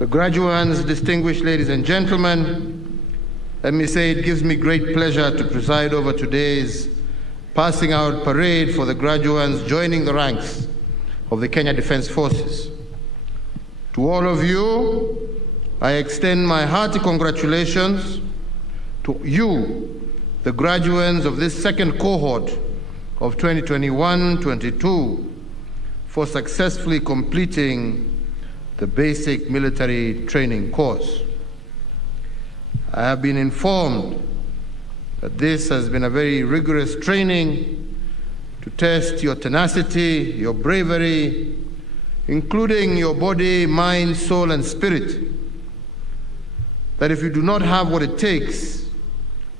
The graduates, distinguished ladies and gentlemen, let me say it gives me great pleasure to preside over today's passing out parade for the graduates joining the ranks of the Kenya Defence Forces. To all of you, I extend my hearty congratulations to you, the graduates of this second cohort of 2021-22, for successfully completing the basic military training course. I have been informed that this has been a very rigorous training to test your tenacity, your bravery, including your body, mind, soul, and spirit. That if you do not have what it takes,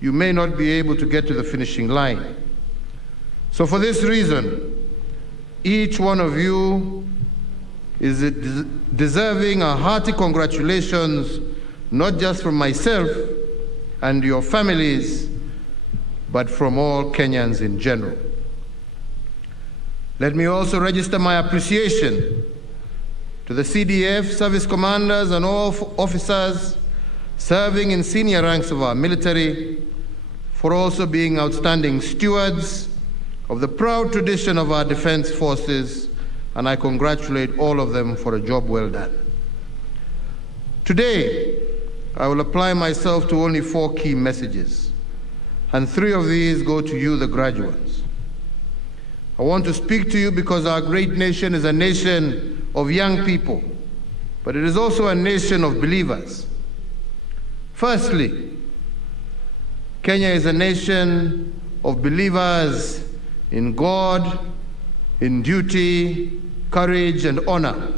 you may not be able to get to the finishing line. So for this reason, each one of you is deserving a hearty congratulations, not just from myself and your families, but from all Kenyans in general. Let me also register my appreciation to the CDF service commanders and all officers serving in senior ranks of our military for also being outstanding stewards of the proud tradition of our defense forces, and I congratulate all of them for a job well done. Today, I will apply myself to only 4 key messages, and 3 of these go to you, the graduates. I want to speak to you because our great nation is a nation of young people, but it is also a nation of believers. Firstly, Kenya is a nation of believers in God, in duty, courage, and honor.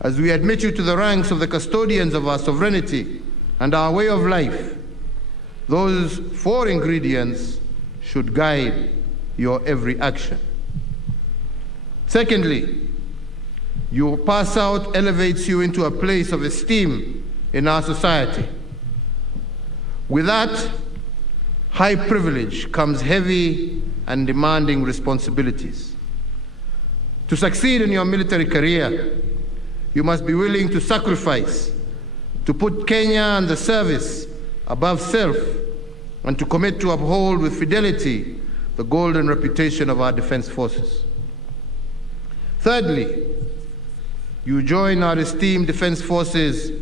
As we admit you to the ranks of the custodians of our sovereignty and our way of life, those 4 ingredients should guide your every action. Secondly, your Passout elevates you into a place of esteem in our society. With that high privilege comes heavy and demanding responsibilities. To succeed in your military career, you must be willing to sacrifice, to put Kenya and the service above self, and to commit to uphold with fidelity the golden reputation of our defense forces. Thirdly, you join our esteemed defense forces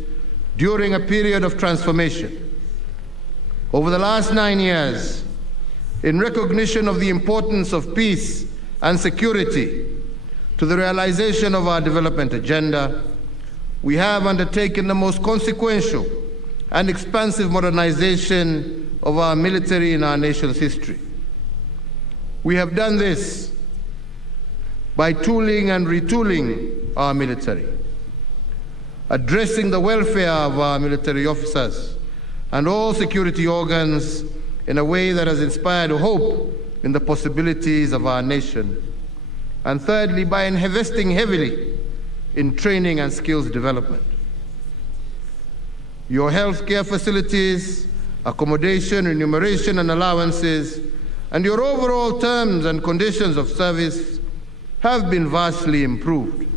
during a period of transformation. Over the last 9 years, in recognition of the importance of peace and security to the realization of our development agenda, we have undertaken the most consequential and expansive modernization of our military in our nation's history. We have done this by tooling and retooling our military, addressing the welfare of our military officers and all security organs in a way that has inspired hope in the possibilities of our nation. And thirdly, by investing heavily in training and skills development. Your healthcare facilities, accommodation, remuneration, and allowances, and your overall terms and conditions of service have been vastly improved.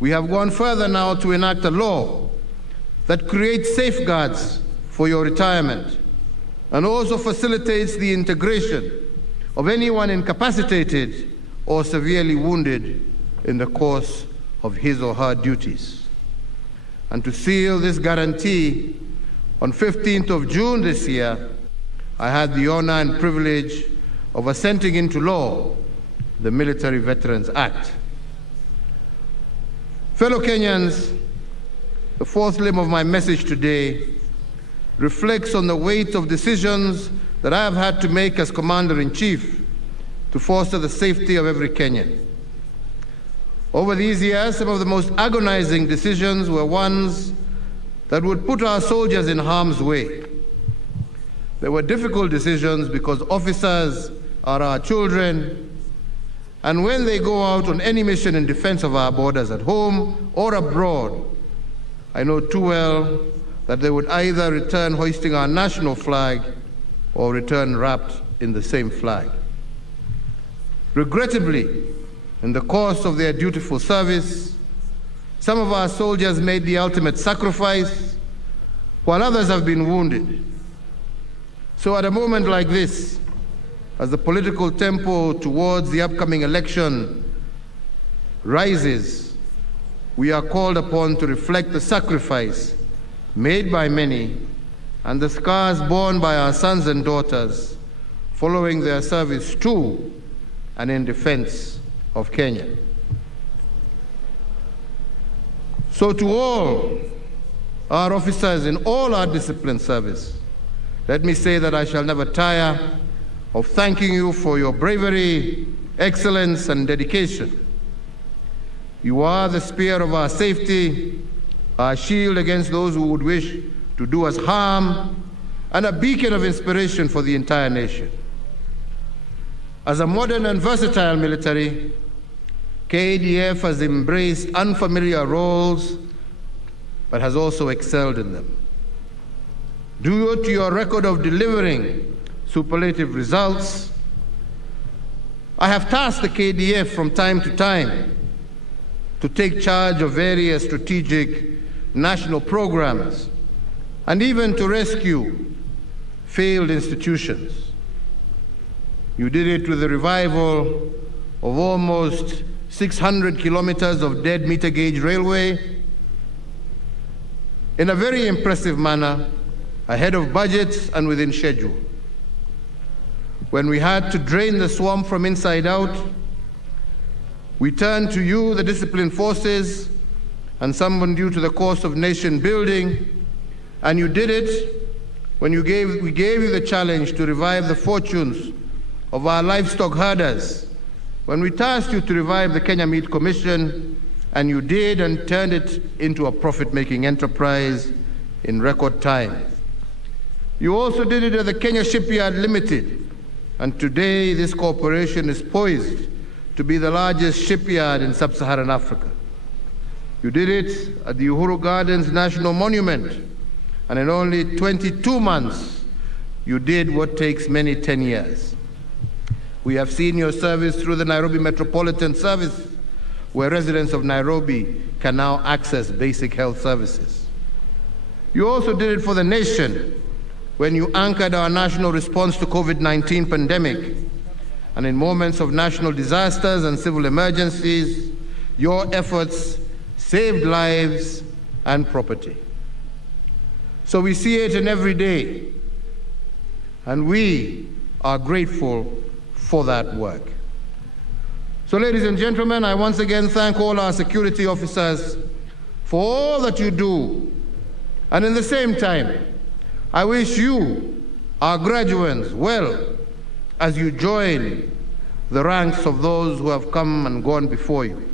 We have gone further now to enact a law that creates safeguards for your retirement and also facilitates the integration of anyone incapacitated or severely wounded in the course of his or her duties. And to seal this guarantee, on 15th of June this year, I had the honor and privilege of assenting into law the Military Veterans Act. Fellow Kenyans, the 4th limb of my message today reflects on the weight of decisions that I have had to make as Commander-in-Chief to foster the safety of every Kenyan. Over these years, some of the most agonizing decisions were ones that would put our soldiers in harm's way. They were difficult decisions because officers are our children, and when they go out on any mission in defense of our borders at home or abroad, I know too well that they would either return hoisting our national flag or return wrapped in the same flag. Regrettably, in the course of their dutiful service, Some of our soldiers made the ultimate sacrifice, while others have been wounded. So at a moment like this, as the political tempo towards the upcoming election rises, we are called upon to reflect the sacrifice made by many and the scars borne by our sons and daughters following their service to and in defense of Kenya. So to all our officers in all our disciplined service, let me say that I shall never tire of thanking you for your bravery, excellence, and dedication. You are the spear of our safety, our shield against those who would wish to do us harm, and a beacon of inspiration for the entire nation. As a modern and versatile military, KDF has embraced unfamiliar roles, but has also excelled in them. Due to your record of delivering superlative results, I have tasked the KDF from time to time to take charge of various strategic national programs and even to rescue failed institutions. You did it with the revival of almost 600 kilometers of dead meter gauge railway in a very impressive manner, ahead of budget and within schedule. When we had to drain the swamp from inside out, we turned to you, the disciplined forces, and summoned you to the course of nation building, and you did it when we gave you the challenge to revive the fortunes of our livestock herders, when we tasked you to revive the Kenya Meat Commission, and you did and turned it into a profit-making enterprise in record time. You also did it at the Kenya Shipyard Limited, and today this corporation is poised to be the largest shipyard in sub-Saharan Africa. You did it at the Uhuru Gardens National Monument, and in only 22 months, you did what takes many 10 years. We have seen your service through the Nairobi Metropolitan Service, where residents of Nairobi can now access basic health services. You also did it for the nation when you anchored our national response to COVID-19 pandemic. And in moments of national disasters and civil emergencies, your efforts saved lives and property. So we see it in every day, and we are grateful for that work. So ladies and gentlemen, I once again thank all our security officers for all that you do. And in the same time, I wish you, our graduates, well as you join the ranks of those who have come and gone before you.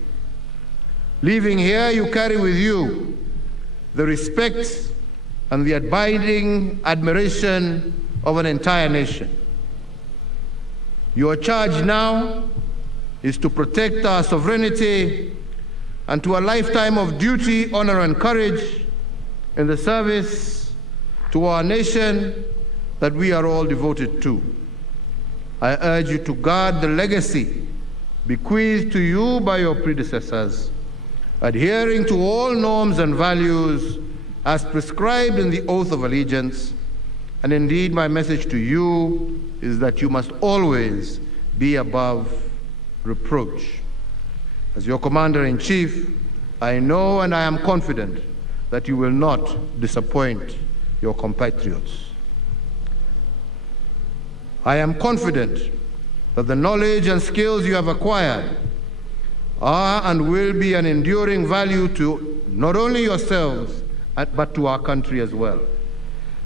Leaving here, you carry with you the respect and the abiding admiration of an entire nation. Your charge now is to protect our sovereignty and to a lifetime of duty, honor, and courage in the service to our nation that we are all devoted to. I urge you to guard the legacy bequeathed to you by your predecessors, adhering to all norms and values as prescribed in the oath of allegiance. And indeed, my message to you is that you must always be above reproach. As your Commander-in-Chief, I know and I am confident that you will not disappoint your compatriots. I am confident that the knowledge and skills you have acquired are and will be an enduring value to not only yourselves, but to our country as well.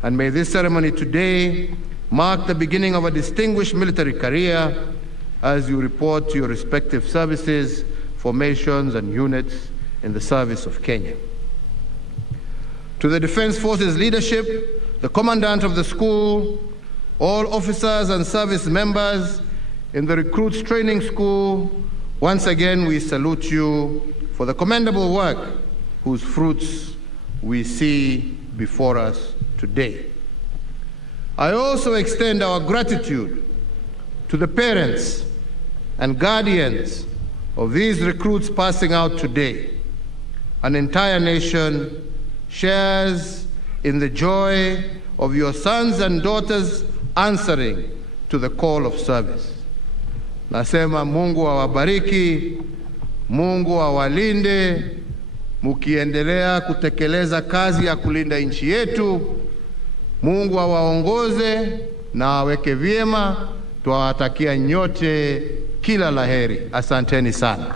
And may this ceremony today mark the beginning of a distinguished military career as you report to your respective services, formations, and units in the service of Kenya. To the Defense Forces leadership, the Commandant of the school, all officers and service members in the Recruits Training School, once again we salute you for the commendable work whose fruits we see before us today. I also extend our gratitude to the parents and guardians of these recruits passing out today. an entire nation shares in the joy of your sons and daughters answering to the call of service. Nasema Mungu awabariki, Mungu awalinde, mukiendelea kutekeleza kazi ya kulinda nchi yetu. Mungu awaongoze na aweke vyema. Tuwatakia nyote kila laheri. Asanteni sana.